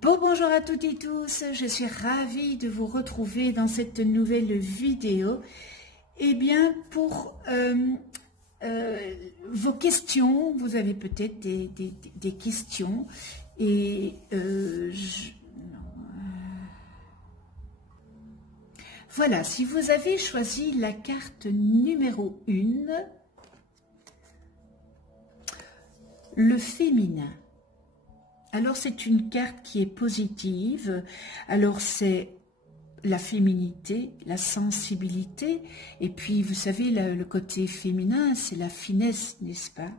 Bonjour à toutes et tous, je suis ravie de vous retrouver dans cette nouvelle vidéo. Eh bien, pour vos questions, vous avez peut-être des questions et voilà, si vous avez choisi la carte numéro 1, le féminin. Alors c'est une carte qui est positive, alors c'est la féminité, la sensibilité, et puis vous savez le côté féminin c'est la finesse, n'est-ce pas?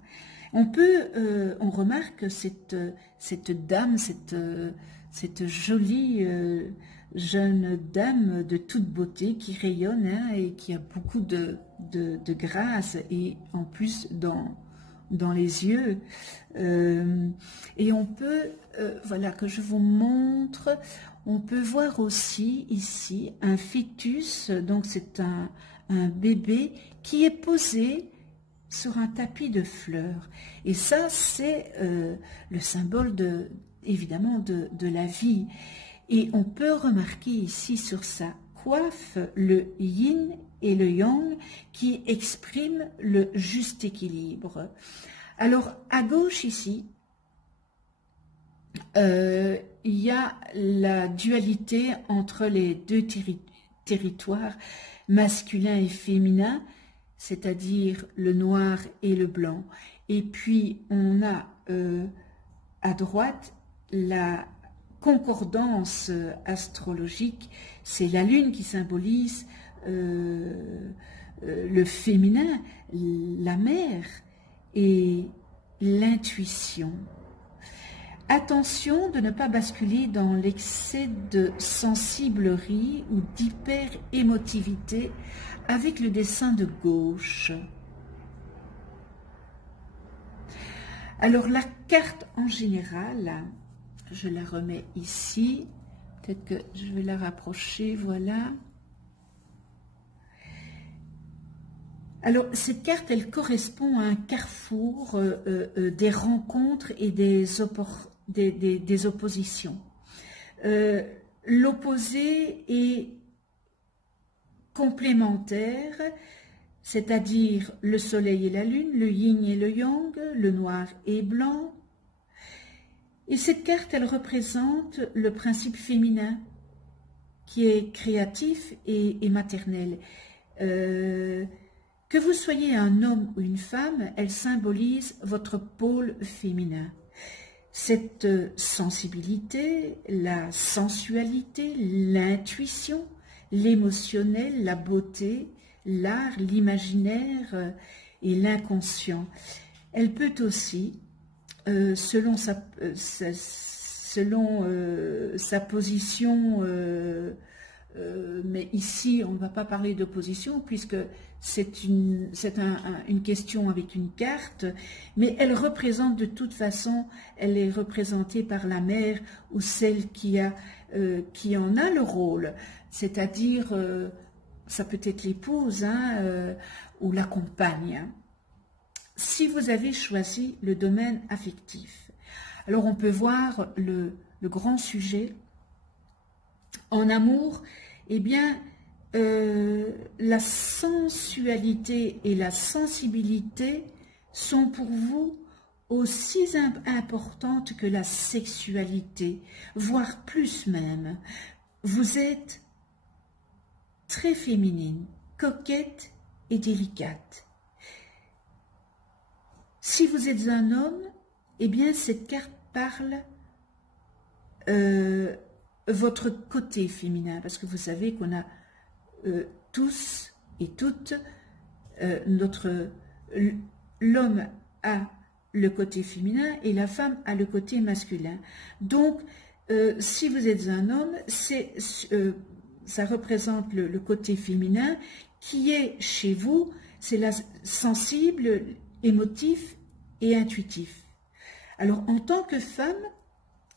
On remarque cette dame, cette jolie jeune dame de toute beauté qui rayonne hein, et qui a beaucoup de grâce et en plus dans les yeux et on peut, voilà que je vous montre, on peut voir aussi ici un fœtus, donc c'est un bébé qui est posé sur un tapis de fleurs et ça c'est le symbole évidemment de la vie et on peut remarquer ici sur sa coiffe le yin et le yang qui expriment le juste équilibre. Alors à gauche ici, il y a la dualité entre les deux territoires masculin et féminin, c'est-à-dire le noir et le blanc. Et puis on a à droite la concordance astrologique, c'est la lune qui symbolise le féminin, la mer et l'intuition. Attention de ne pas basculer dans l'excès de sensiblerie ou d'hyper-émotivité avec le dessin de gauche. Alors la carte en général, je la remets ici, peut-être que je vais la rapprocher, voilà. Alors, cette carte, elle correspond à un carrefour des rencontres et des oppositions. L'opposé est complémentaire, c'est-à-dire le soleil et la lune, le yin et le yang, le noir et blanc. Et cette carte, elle représente le principe féminin qui est créatif et maternel. Que vous soyez un homme ou une femme, elle symbolise votre pôle féminin. Cette sensibilité, la sensualité, l'intuition, l'émotionnel, la beauté, l'art, l'imaginaire et l'inconscient. Elle peut aussi, selon sa position, mais ici on ne va pas parler d'opposition puisque c'est une question avec une carte, mais elle représente de toute façon, elle est représentée par la mère ou celle qui en a le rôle, c'est-à-dire ça peut être l'épouse hein, ou la compagne. Si vous avez choisi le domaine affectif, alors on peut voir le grand sujet. En amour, eh bien, la sensualité et la sensibilité sont pour vous aussi importantes que la sexualité, voire plus même. Vous êtes très féminine, coquette et délicate. Si vous êtes un homme, eh bien, cette carte parle votre côté féminin, parce que vous savez qu'on a tous et toutes, l'homme a le côté féminin et la femme a le côté masculin. Donc, si vous êtes un homme, ça représente le côté féminin qui est chez vous, c'est la sensible, émotif et intuitif. Alors, en tant que femme,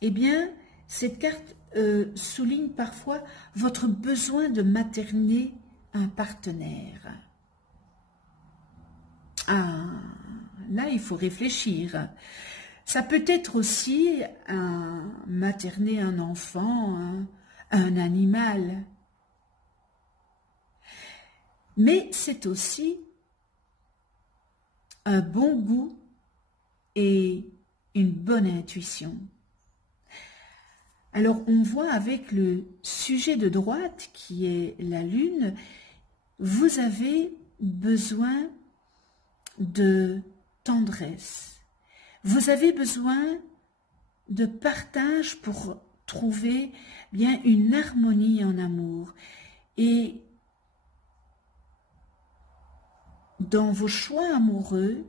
eh bien, cette carte souligne parfois votre besoin de materner un partenaire. Ah, là, il faut réfléchir. Ça peut être aussi materner un enfant, un animal. Mais c'est aussi un bon goût et une bonne intuition. Alors on voit avec le sujet de droite qui est la Lune, vous avez besoin de tendresse. Vous avez besoin de partage pour trouver bien une harmonie en amour. Et dans vos choix amoureux,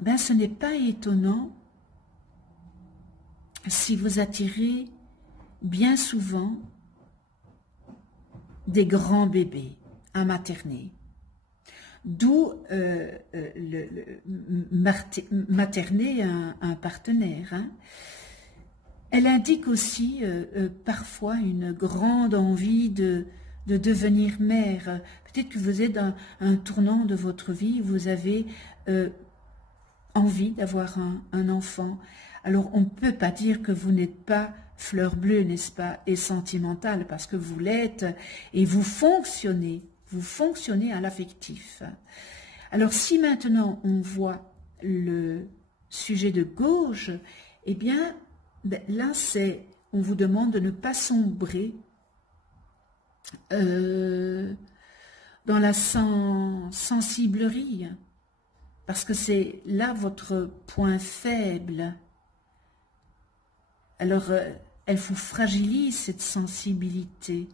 ben ce n'est pas étonnant si vous attirez bien souvent des grands bébés à materner. D'où materner un partenaire. Hein. Elle indique aussi parfois une grande envie de devenir mère. Peut-être que vous êtes dans un tournant de votre vie, vous avez envie d'avoir un enfant. Alors on ne peut pas dire que vous n'êtes pas fleur bleue, n'est-ce pas, et sentimentale, parce que vous l'êtes et vous fonctionnez à l'affectif. Alors si maintenant on voit le sujet de gauche, eh bien là on vous demande de ne pas sombrer dans la sensiblerie, parce que c'est là votre point faible. Alors, elle vous fragilise cette sensibilité.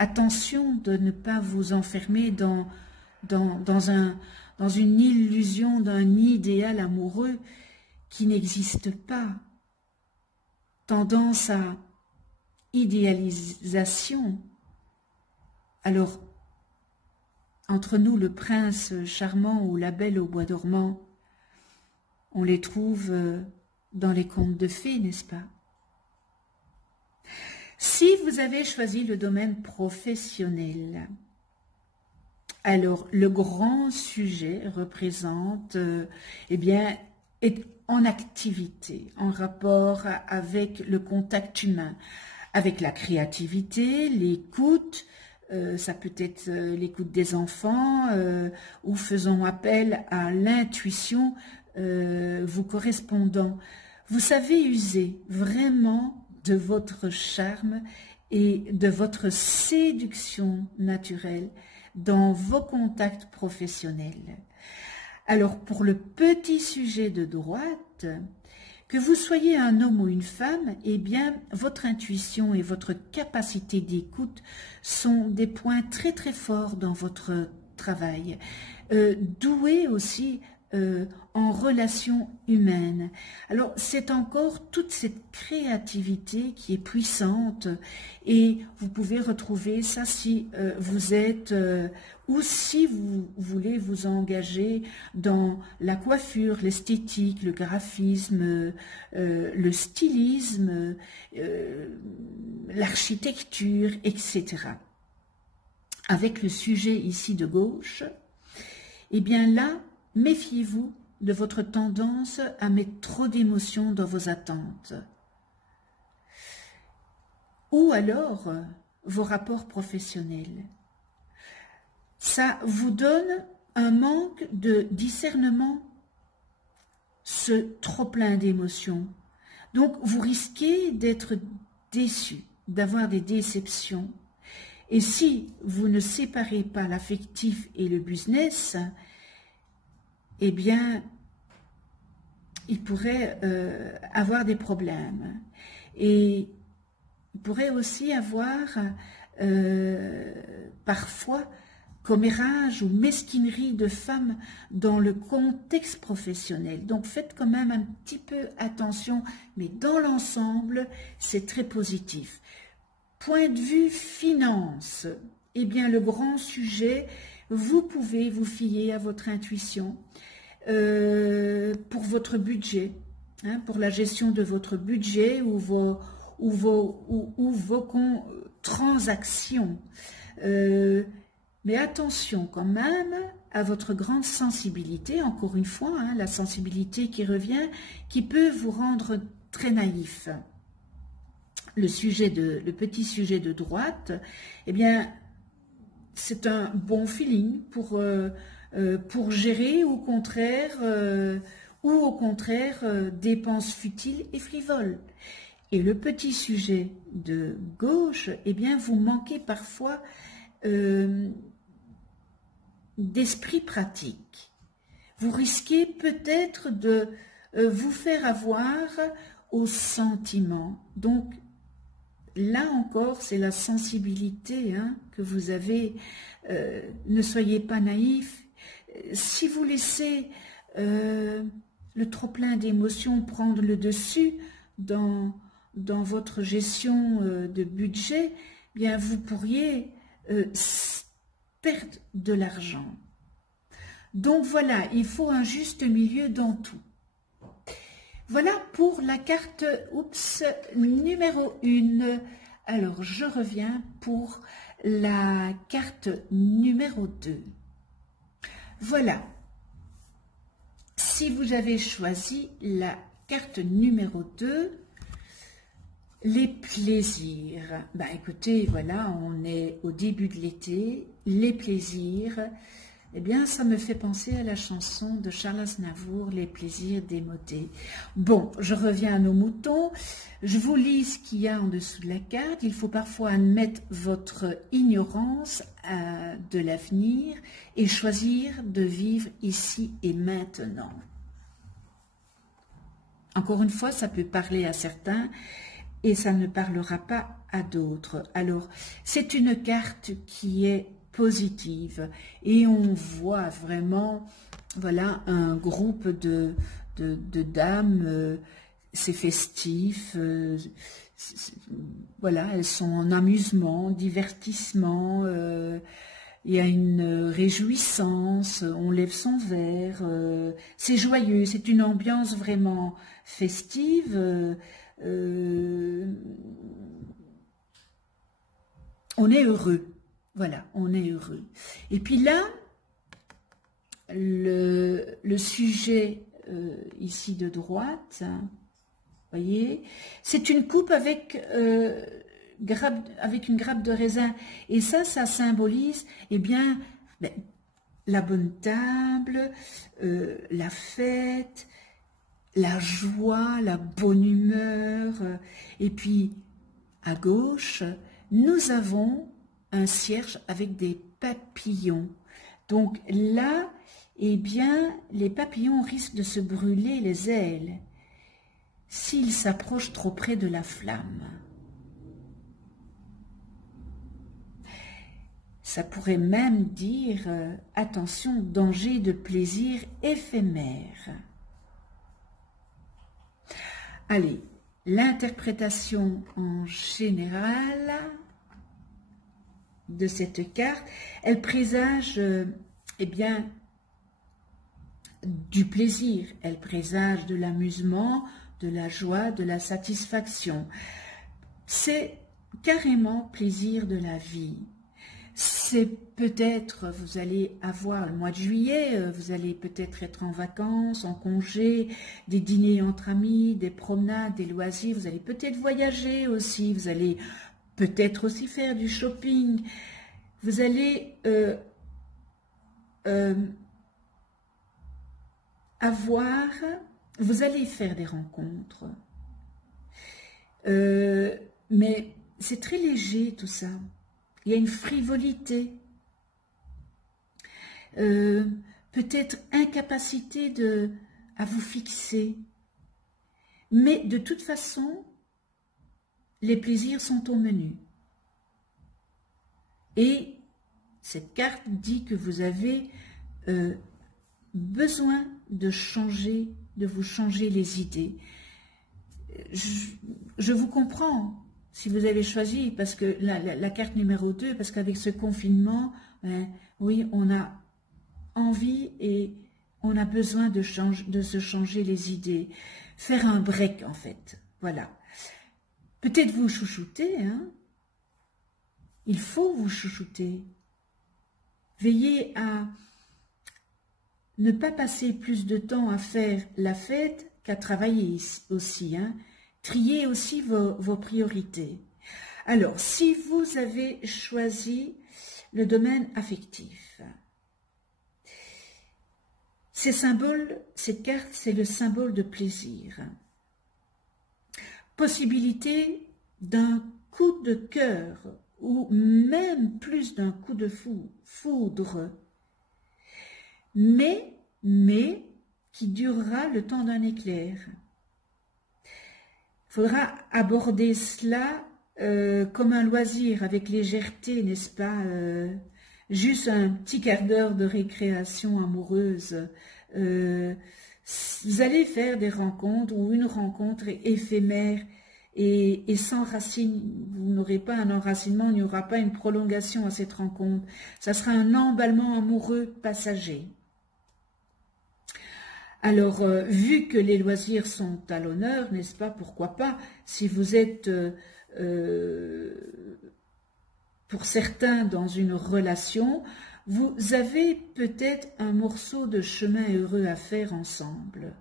Attention de ne pas vous enfermer dans une illusion d'un idéal amoureux qui n'existe pas. Tendance à idéalisation. Alors, entre nous, le prince charmant ou la belle au bois dormant, on les trouve dans les contes de fées, n'est-ce pas? Si vous avez choisi le domaine professionnel, alors le grand sujet représente, eh bien, est en activité, en rapport avec le contact humain, avec la créativité, l'écoute, ça peut être l'écoute des enfants, ou faisons appel à l'intuition vous correspondant. Vous savez user vraiment de votre charme et de votre séduction naturelle dans vos contacts professionnels. Alors pour le petit sujet de droite, que vous soyez un homme ou une femme, eh bien votre intuition et votre capacité d'écoute sont des points très très forts dans votre travail. Doué aussi en relations humaines. Alors c'est encore toute cette créativité qui est puissante et vous pouvez retrouver ça si vous êtes ou si vous voulez vous engager dans la coiffure, l'esthétique, le graphisme, le stylisme, l'architecture, etc. Avec le sujet ici de gauche, eh bien là, méfiez-vous de votre tendance à mettre trop d'émotions dans vos attentes. Ou alors, vos rapports professionnels. Ça vous donne un manque de discernement, ce trop-plein d'émotions. Donc, vous risquez d'être déçu, d'avoir des déceptions. Et si vous ne séparez pas l'affectif et le business, eh bien, il pourrait avoir des problèmes. Et il pourrait aussi avoir parfois commérage ou mesquinerie de femmes dans le contexte professionnel. Donc faites quand même un petit peu attention, mais dans l'ensemble, c'est très positif. Point de vue finance, eh bien le grand sujet, vous pouvez vous fier à votre intuition pour votre budget, hein, pour la gestion de votre budget ou vos transactions. Mais attention quand même à votre grande sensibilité, encore une fois, hein, la sensibilité qui revient, qui peut vous rendre très naïf. Le petit sujet de droite, eh bien, c'est un bon feeling pour gérer ou au contraire dépenses futiles et frivoles. Et le petit sujet de gauche, eh bien, vous manquez parfois d'esprit pratique. Vous risquez peut-être de vous faire avoir aux sentiments. Donc, là encore, c'est la sensibilité hein, que vous avez. Ne soyez pas naïf. Si vous laissez le trop-plein d'émotions prendre le dessus dans votre gestion de budget, eh bien vous pourriez perdre de l'argent. Donc voilà, il faut un juste milieu dans tout. Voilà pour la carte numéro 1. Alors, je reviens pour la carte numéro 2. Voilà. Si vous avez choisi la carte numéro 2, les plaisirs. Bah écoutez, voilà, on est au début de l'été, les plaisirs. Eh bien, ça me fait penser à la chanson de Charles Aznavour, Les plaisirs démodés. Bon, je reviens à nos moutons. Je vous lis ce qu'il y a en dessous de la carte. Il faut parfois admettre votre ignorance de l'avenir et choisir de vivre ici et maintenant. Encore une fois, ça peut parler à certains et ça ne parlera pas à d'autres. Alors, c'est une carte qui est positive et on voit vraiment voilà un groupe de dames, c'est festif, voilà, elles sont en amusement, divertissement, il y a une réjouissance, on lève son verre, c'est joyeux, c'est une ambiance vraiment festive. On est heureux. Voilà, on est heureux. Et puis là, le sujet ici de droite, voyez, c'est une coupe avec une grappe de raisin. Et ça symbolise, eh bien, la bonne table, la fête, la joie, la bonne humeur. Et puis, à gauche, nous avons un cierge avec des papillons. Donc là, eh bien, les papillons risquent de se brûler les ailes s'ils s'approchent trop près de la flamme. Ça pourrait même dire, attention, danger de plaisir éphémère. Allez, l'interprétation en général de cette carte, elle présage eh bien, du plaisir, elle présage de l'amusement, de la joie, de la satisfaction. C'est carrément plaisir de la vie. C'est peut-être, vous allez avoir le mois de juillet, vous allez peut-être être en vacances, en congé, des dîners entre amis, des promenades, des loisirs, vous allez peut-être voyager aussi, vous allez peut-être aussi faire du shopping, vous allez vous allez faire des rencontres, mais c'est très léger tout ça. Il y a une frivolité, peut-être incapacité à vous fixer. Mais de toute façon, les plaisirs sont au menu. Et cette carte dit que vous avez besoin de vous changer les idées. Je vous comprends. Si vous avez choisi, parce que la carte numéro 2, parce qu'avec ce confinement, oui, on a envie et on a besoin de se changer les idées. Faire un break, en fait. Voilà. Peut-être vous chouchouter, hein. Il faut vous chouchouter. Veillez à ne pas passer plus de temps à faire la fête qu'à travailler aussi. Hein. Triez aussi vos priorités. Alors, si vous avez choisi le domaine affectif, cette carte, c'est le symbole de plaisir. Possibilité d'un coup de cœur ou même plus d'un coup de foudre, mais qui durera le temps d'un éclair. Il faudra aborder cela comme un loisir, avec légèreté, n'est-ce pas, juste un petit quart d'heure de récréation amoureuse. Vous allez faire des rencontres ou une rencontre éphémère et sans racine. Vous n'aurez pas un enracinement, il n'y aura pas une prolongation à cette rencontre. Ça sera un emballement amoureux passager. Alors, vu que les loisirs sont à l'honneur, n'est-ce pas, pourquoi pas, si vous êtes, pour certains, dans une relation, vous avez peut-être un morceau de chemin heureux à faire ensemble.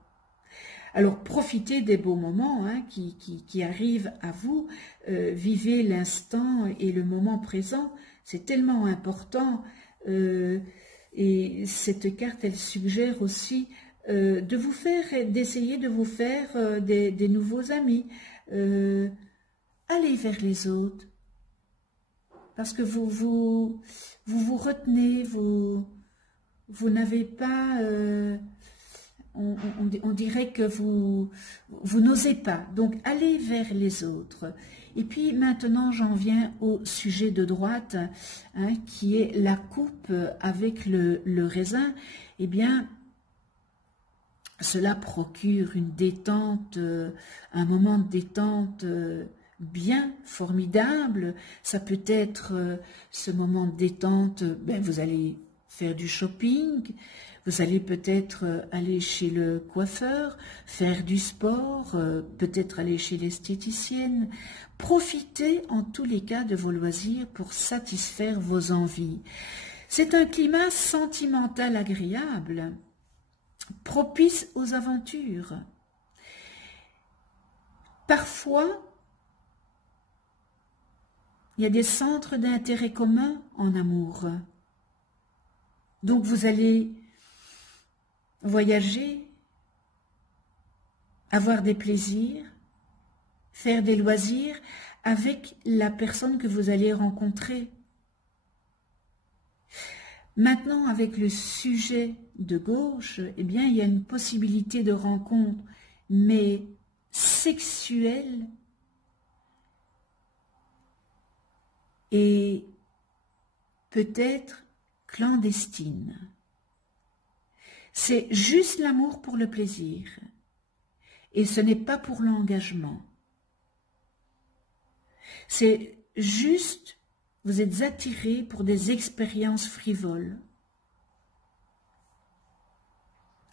Alors, profitez des beaux moments hein, qui arrivent à vous, vivez l'instant et le moment présent, c'est tellement important, et cette carte, elle suggère aussi d'essayer de vous faire des nouveaux amis. Allez vers les autres. Parce que vous retenez, vous n'avez pas... on dirait que vous n'osez pas. Donc, allez vers les autres. Et puis, maintenant, j'en viens au sujet de droite, hein, qui est la coupe avec le raisin. Eh bien... Cela procure une détente, un moment de détente bien formidable. Ça peut être ce moment de détente, vous allez faire du shopping, vous allez peut-être aller chez le coiffeur, faire du sport, peut-être aller chez l'esthéticienne. Profitez en tous les cas de vos loisirs pour satisfaire vos envies. C'est un climat sentimental agréable, propice aux aventures. Parfois, il y a des centres d'intérêt commun en amour. Donc vous allez voyager, avoir des plaisirs, faire des loisirs avec la personne que vous allez rencontrer. Maintenant, avec le sujet de gauche, eh bien, il y a une possibilité de rencontre, mais sexuelle et peut-être clandestine. C'est juste l'amour pour le plaisir et ce n'est pas pour l'engagement. C'est juste, vous êtes attirés pour des expériences frivoles.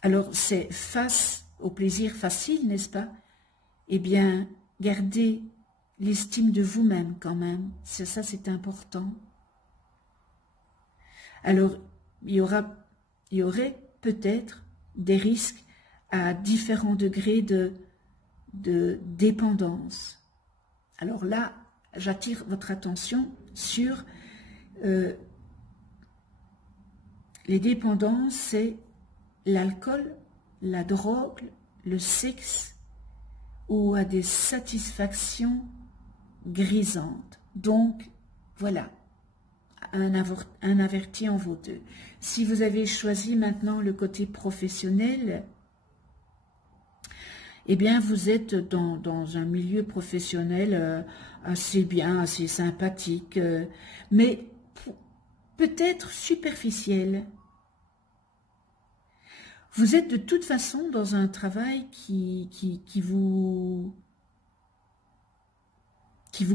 Alors, c'est face au plaisir facile, n'est-ce pas? Eh bien, gardez l'estime de vous-même quand même. Ça, c'est important. Alors, il y aurait peut-être des risques à différents degrés de dépendance. Alors là, j'attire votre attention sur les dépendances, c'est l'alcool, la drogue, le sexe ou à des satisfactions grisantes. Donc, voilà, un averti en vaut deux. Si vous avez choisi maintenant le côté professionnel, eh bien, vous êtes dans un milieu professionnel assez bien, assez sympathique, mais peut-être superficiel. Vous êtes de toute façon dans un travail qui vous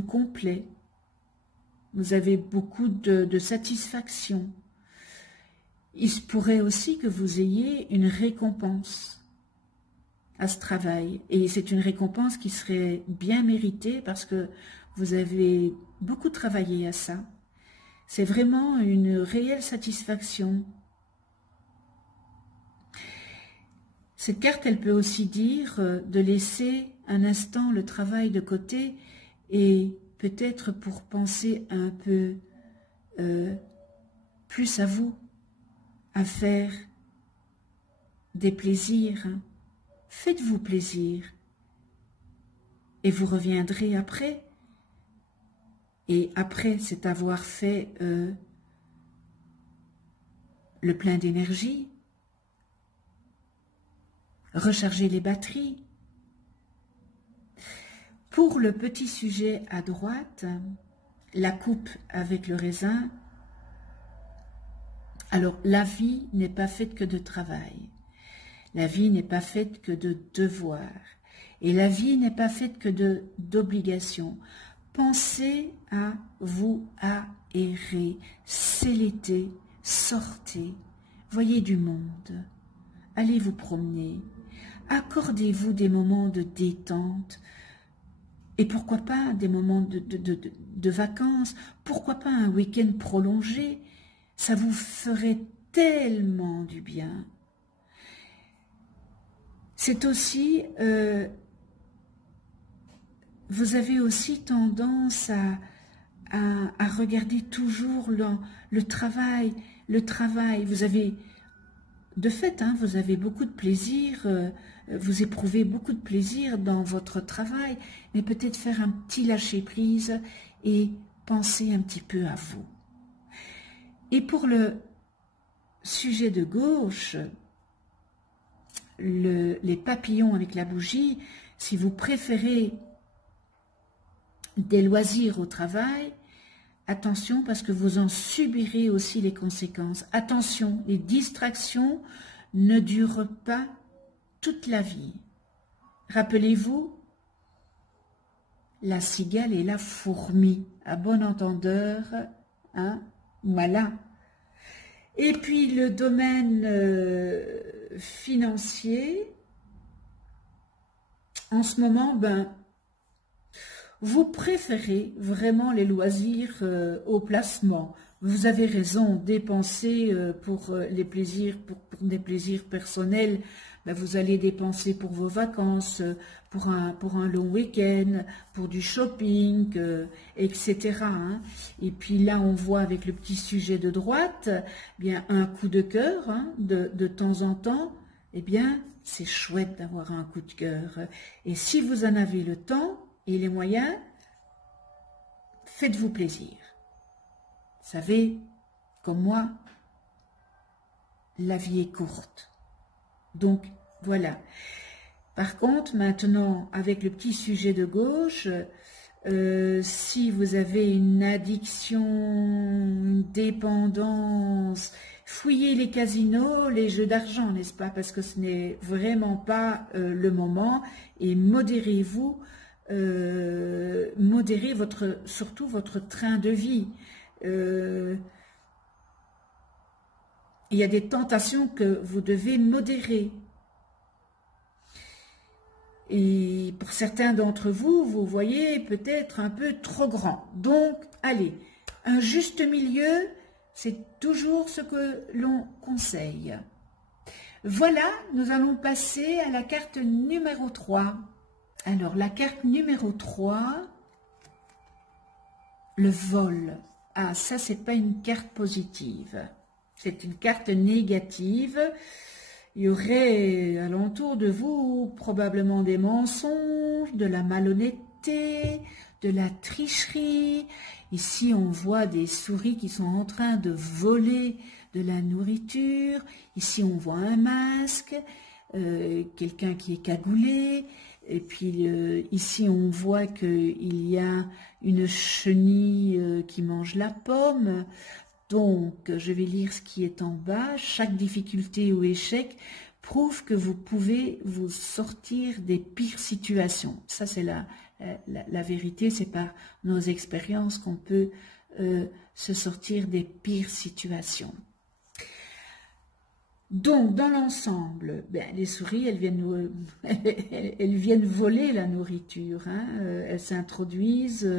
complaît. Vous avez beaucoup de satisfaction. Il se pourrait aussi que vous ayez une récompense à ce travail. Et c'est une récompense qui serait bien méritée parce que vous avez beaucoup travaillé à ça. C'est vraiment une réelle satisfaction. Cette carte, elle peut aussi dire de laisser un instant le travail de côté et peut-être pour penser un peu plus à vous, à faire des plaisirs. Faites-vous plaisir et vous reviendrez après. Et après, c'est avoir fait le plein d'énergie, recharger les batteries. Pour le petit sujet à droite, la coupe avec le raisin, alors la vie n'est pas faite que de travail, la vie n'est pas faite que de devoirs, et la vie n'est pas faite que d'obligations. Pensez à vous aérer, c'est l'été, sortez, voyez du monde, allez vous promener, accordez-vous des moments de détente, et pourquoi pas des moments de vacances, pourquoi pas un week-end prolongé, ça vous ferait tellement du bien. C'est aussi, vous avez aussi tendance à regarder toujours le travail, vous avez, de fait, hein, vous avez beaucoup de plaisir, vous éprouvez beaucoup de plaisir dans votre travail, mais peut-être faire un petit lâcher-prise et penser un petit peu à vous. Et pour le sujet de gauche, les papillons avec la bougie, si vous préférez des loisirs au travail, attention parce que vous en subirez aussi les conséquences. Attention, les distractions ne durent pas toute la vie. Rappelez-vous, la cigale et la fourmi, à bon entendeur, hein, voilà. Et puis le domaine financier, en ce moment, vous préférez vraiment les loisirs au placement. Vous avez raison, dépenser pour les plaisirs, pour des plaisirs personnels, vous allez dépenser pour vos vacances, pour un long week-end, pour du shopping, etc. Hein. Et puis là, on voit avec le petit sujet de droite, bien un coup de cœur hein, de temps en temps. Eh bien, c'est chouette d'avoir un coup de cœur. Et si vous en avez le temps et les moyens, faites-vous plaisir. Vous savez, comme moi, la vie est courte. Donc, voilà. Par contre, maintenant, avec le petit sujet de gauche, si vous avez une addiction, une dépendance, fouillez les casinos, les jeux d'argent, n'est-ce pas? Parce que ce n'est vraiment pas le moment. Et modérez-vous, modérez surtout votre train de vie. Il y a des tentations que vous devez modérer. Et pour certains d'entre vous, vous voyez peut-être un peu trop grand. Donc, allez, un juste milieu, c'est toujours ce que l'on conseille. Voilà, nous allons passer à la carte numéro 3. Alors, la carte numéro 3, le vol. Ah, ça, c'est pas une carte positive. C'est une carte négative. Il y aurait alentour de vous probablement des mensonges, de la malhonnêteté, de la tricherie. Ici, on voit des souris qui sont en train de voler de la nourriture. Ici, on voit un masque, quelqu'un qui est cagoulé. Et puis ici, on voit qu'il y a une chenille qui mange la pomme. Donc, je vais lire ce qui est en bas. Chaque difficulté ou échec prouve que vous pouvez vous sortir des pires situations. Ça, c'est la vérité. C'est par nos expériences qu'on peut se sortir des pires situations. Donc, dans l'ensemble, ben, les souris, elles viennent voler la nourriture, hein, elles s'introduisent,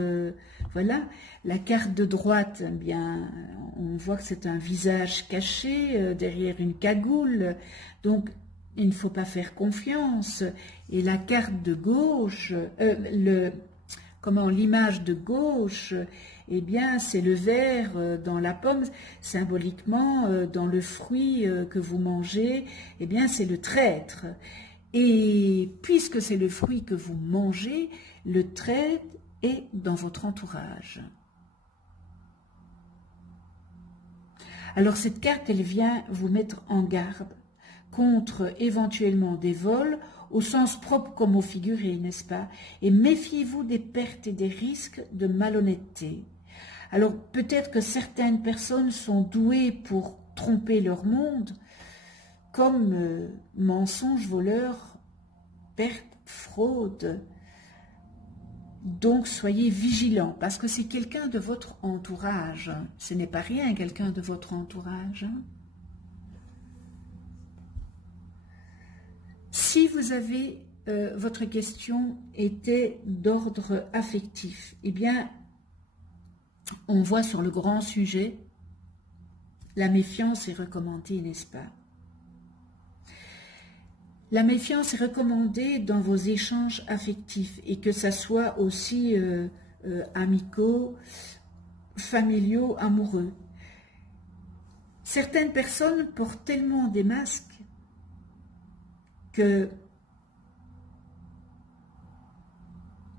voilà. La carte de droite, eh bien, on voit que c'est un visage caché derrière une cagoule, donc il ne faut pas faire confiance. Et la carte de gauche, l'image de gauche, eh bien, c'est le ver dans la pomme, symboliquement, dans le fruit que vous mangez, eh bien, c'est le traître. Et puisque c'est le fruit que vous mangez, le traître est dans votre entourage. Alors, cette carte, elle vient vous mettre en garde contre éventuellement des vols, au sens propre comme au figuré, n'est-ce pas? Et méfiez-vous des pertes et des risques de malhonnêteté. Alors peut-être que certaines personnes sont douées pour tromper leur monde, comme mensonges, voleurs, pertes, fraudes. Donc soyez vigilants, parce que c'est quelqu'un de votre entourage. Ce n'est pas rien, quelqu'un de votre entourage. Si vous avez, votre question était d'ordre affectif, eh bien, on voit sur le grand sujet, la méfiance est recommandée, n'est-ce pas? La méfiance est recommandée dans vos échanges affectifs, et que ça soit aussi amicaux, familiaux, amoureux. Certaines personnes portent tellement des masques que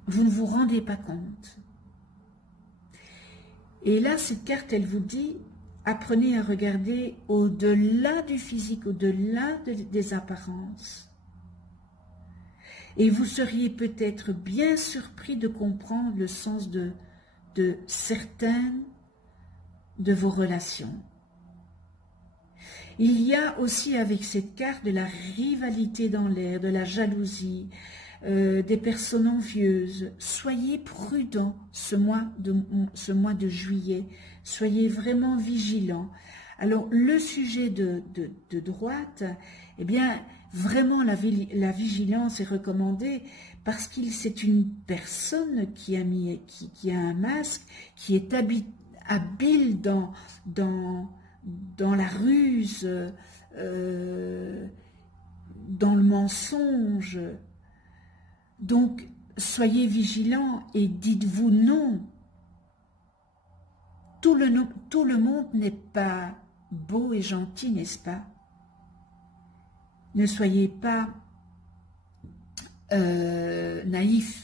vous ne vous rendez pas compte. Et là, cette carte, elle vous dit, apprenez à regarder au-delà du physique, au-delà des apparences. Et vous seriez peut-être bien surpris de comprendre le sens de certaines de vos relations. Il y a aussi avec cette carte de la rivalité dans l'air, de la jalousie, des personnes envieuses. Soyez prudents ce mois de juillet, soyez vraiment vigilants. Alors le sujet de droite, eh bien vraiment la vigilance est recommandée parce qu'il c'est une personne qui a un masque, qui est habile dans la ruse, dans le mensonge. Donc, soyez vigilants et dites-vous non. Tout le monde n'est pas beau et gentil, n'est-ce pas? Ne soyez pas naïfs.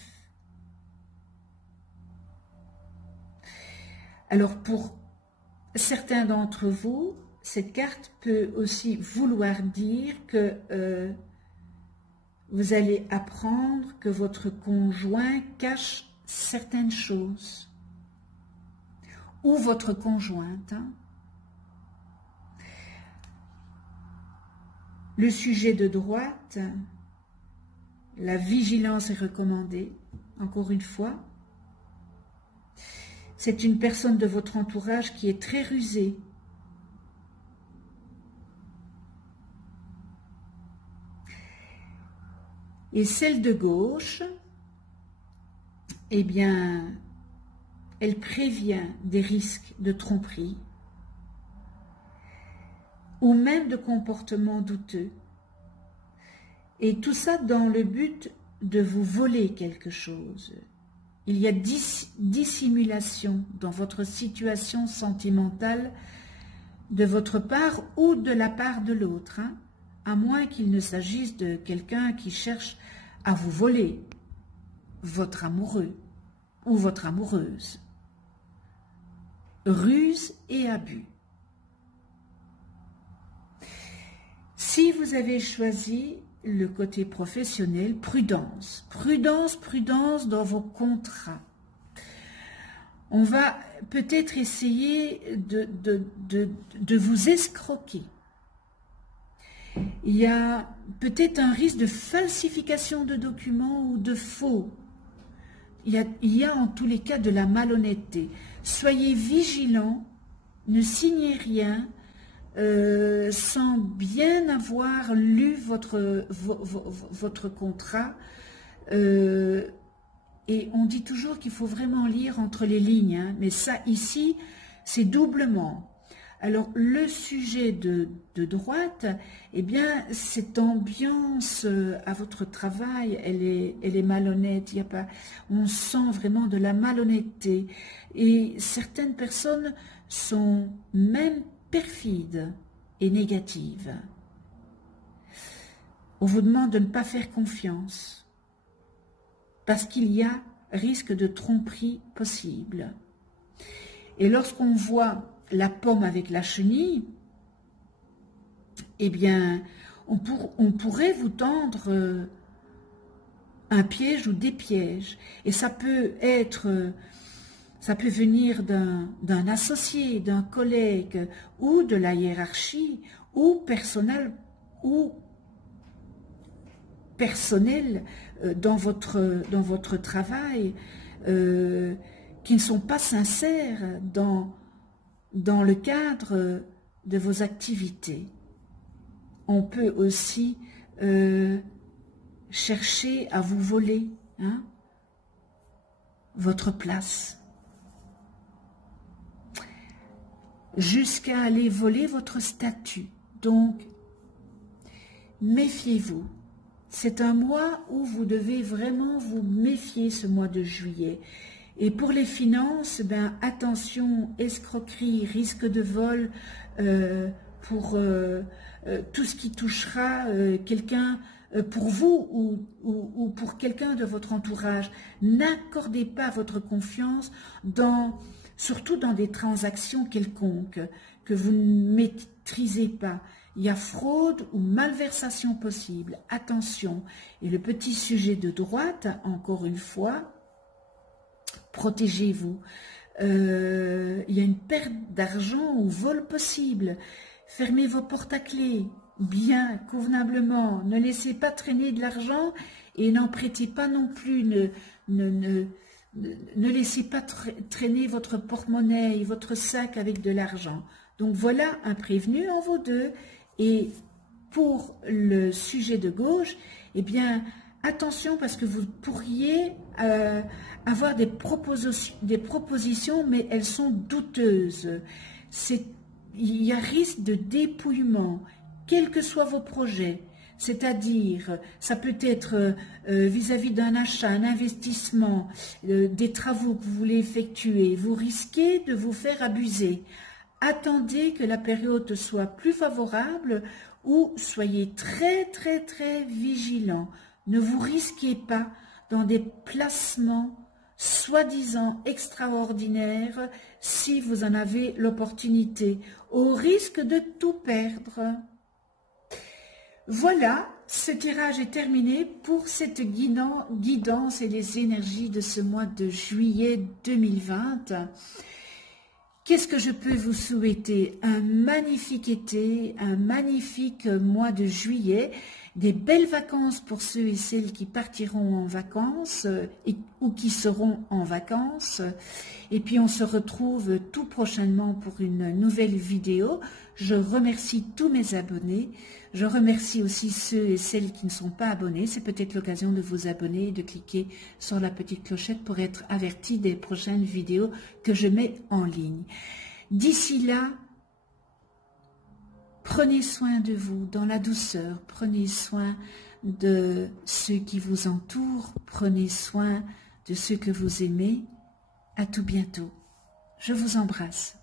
Alors, pour certains d'entre vous, cette carte peut aussi vouloir dire que vous allez apprendre que votre conjoint cache certaines choses, ou votre conjointe. Hein. Le sujet de droite, la vigilance est recommandée, encore une fois. C'est une personne de votre entourage qui est très rusée. Et celle de gauche, eh bien, elle prévient des risques de tromperie ou même de comportements douteux. Et tout ça dans le but de vous voler quelque chose. Il y a dissimulation dans votre situation sentimentale de votre part ou de la part de l'autre, hein, à moins qu'il ne s'agisse de quelqu'un qui cherche à vous voler, votre amoureux ou votre amoureuse. Ruse et abus. Si vous avez choisi le côté professionnel, prudence. Prudence, prudence dans vos contrats. On va peut-être essayer de vous escroquer. Il y a peut-être un risque de falsification de documents ou de faux. Il y a en tous les cas de la malhonnêteté. Soyez vigilants, ne signez rien sans bien avoir lu votre contrat. Et on dit toujours qu'il faut vraiment lire entre les lignes, hein, mais ça ici, c'est doublement. Alors le sujet de droite, eh bien cette ambiance à votre travail, elle est malhonnête, il y a pas, on sent vraiment de la malhonnêteté. Et certaines personnes sont même perfides et négatives. On vous demande de ne pas faire confiance, parce qu'il y a risque de tromperie possible. Et lorsqu'on voit la pomme avec la chenille, eh bien, on pourrait vous tendre un piège ou des pièges. Et ça peut venir d'un associé, d'un collègue, ou de la hiérarchie, ou personnel dans votre travail, qui ne sont pas sincères dans le cadre de vos activités. On peut aussi chercher à vous voler, hein, votre place, jusqu'à aller voler votre statut. Donc, méfiez-vous. C'est un mois où vous devez vraiment vous méfier, ce mois de juillet. Et pour les finances, ben, attention, escroquerie, risque de vol, pour tout ce qui touchera quelqu'un, pour vous ou pour quelqu'un de votre entourage. N'accordez pas votre confiance, surtout dans des transactions quelconques que vous ne maîtrisez pas. Il y a fraude ou malversation possible. Attention. Et le petit sujet de droite, encore une fois, protégez-vous. Il y a une perte d'argent ou vol possible. Fermez vos portes à clé, bien, convenablement. Ne laissez pas traîner de l'argent et n'en prêtez pas non plus. Ne laissez pas traîner votre porte-monnaie et votre sac avec de l'argent. Donc voilà un prévenu en vaut deux. Et pour le sujet de gauche, eh bien, attention parce que vous pourriez avoir des propositions, mais elles sont douteuses. Il y a risque de dépouillement, quels que soient vos projets. C'est-à-dire, ça peut être vis-à-vis d'un achat, un investissement, des travaux que vous voulez effectuer. Vous risquez de vous faire abuser. Attendez que la période soit plus favorable ou soyez très très très vigilants. Ne vous risquez pas dans des placements soi-disant extraordinaires si vous en avez l'opportunité, au risque de tout perdre. Voilà, ce tirage est terminé pour cette guidance et les énergies de ce mois de juillet 2020. Qu'est-ce que je peux vous souhaiter? Un magnifique été, un magnifique mois de juillet, des belles vacances pour ceux et celles qui partiront en vacances ou qui seront en vacances. Et puis on se retrouve tout prochainement pour une nouvelle vidéo. Je remercie tous mes abonnés. Je remercie aussi ceux et celles qui ne sont pas abonnés. C'est peut-être l'occasion de vous abonner et de cliquer sur la petite clochette pour être averti des prochaines vidéos que je mets en ligne. D'ici là, prenez soin de vous dans la douceur. Prenez soin de ceux qui vous entourent. Prenez soin de ceux que vous aimez. À tout bientôt. Je vous embrasse.